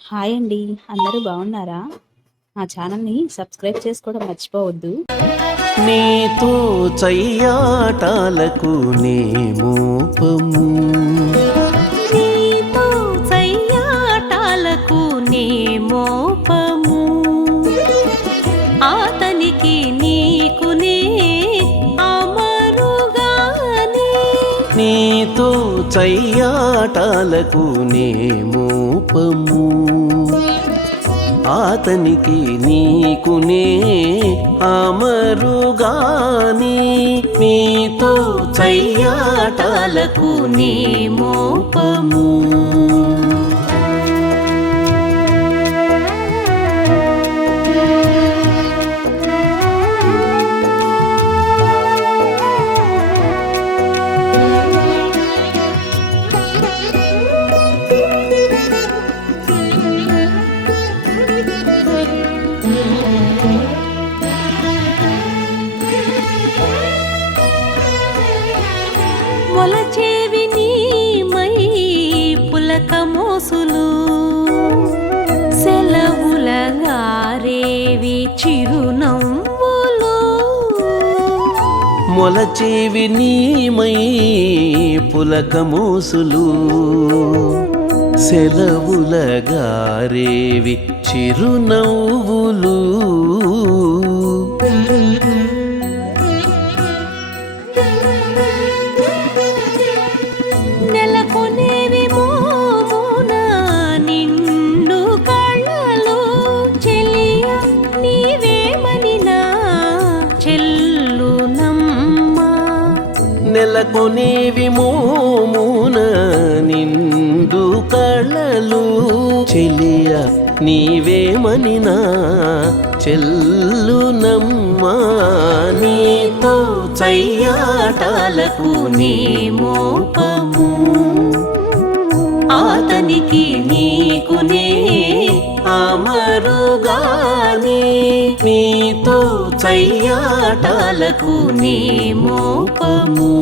Hi అండి. అందరూ బాగున్నారా? మా ఛానల్ని సబ్స్క్రైబ్ చేసుకోవడం మర్చిపోవద్దు. నీతో చెయ్యాటాలకు నీ మూపము. నీతో చయ్యాటాలకు నే ఆతనికి అతనికి నీకునే అమరుగాని నీతో చయ్యాటాలకు నే మోపము మొలచేవి నీమై పులక మూసులు సెలవుల గారేవి చిరునవ్వులు. మొలచేవి నీమై పులకమోసులు. సెలవుల గారేవి చిరునవ్వులు. నెలకొని విమోమున నిండు కళలు. చెలియ నీవేమనినా చెల్లునమ్మా నీతో చయ్యాటాలకు నీ మోపము. అతనికి నీకునే అమరు. కయ్యాటాలకు నీ మోపము.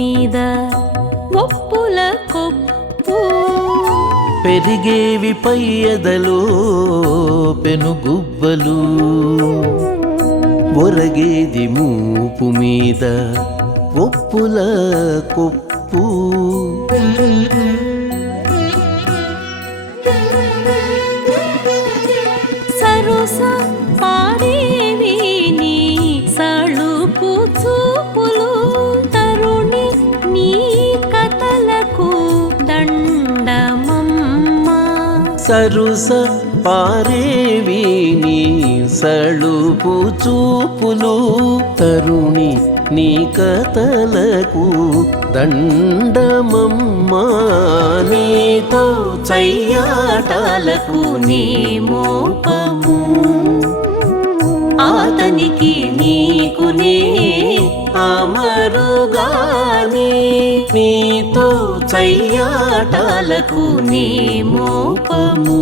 మీద ఒప్పుల కొప్పు. పెరిగేవి పయ్యదలో పెనుగుబ్బలు. ఒరగేది మూపు మీద ఒప్పుల కొప్పు. సరుస సరుస పారేవి నీ సళుపు చూపులు. తరుణి నీ కథలకు దండమమ్మా నీతో చయ్యాటాలకు నీ మోపము. అతనికి నీకునే అమరుగాని నీతో చయ్యాటాలకు నీ మోపము.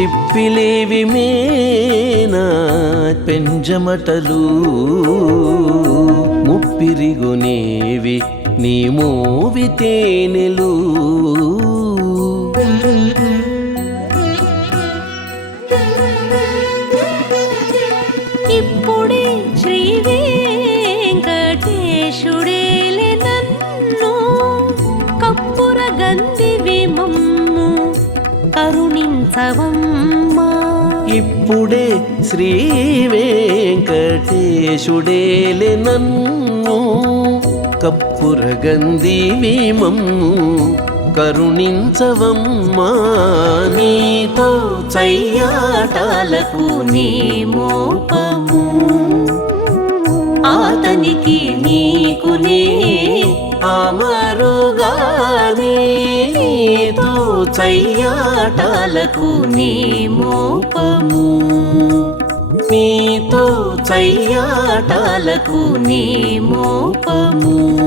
చిప్పిలేవి మేనా పెంజమటలు. ముప్పిరిగునేవి నీ మోవి కరుణించవమ్మా ఇప్పుడే శ్రీ వెంకటేశుడేలే నన్ను కప్పురగంది మమ్ము కరుణించవమ్మా. నీతో చయ్యాటాలకు నీ మోపము. అతనికి నీకునే అమరుగాని నీతో చయ్యాటాలకు నీ మోపము. నీతో చయ్యాటాలకు నీ మోపము.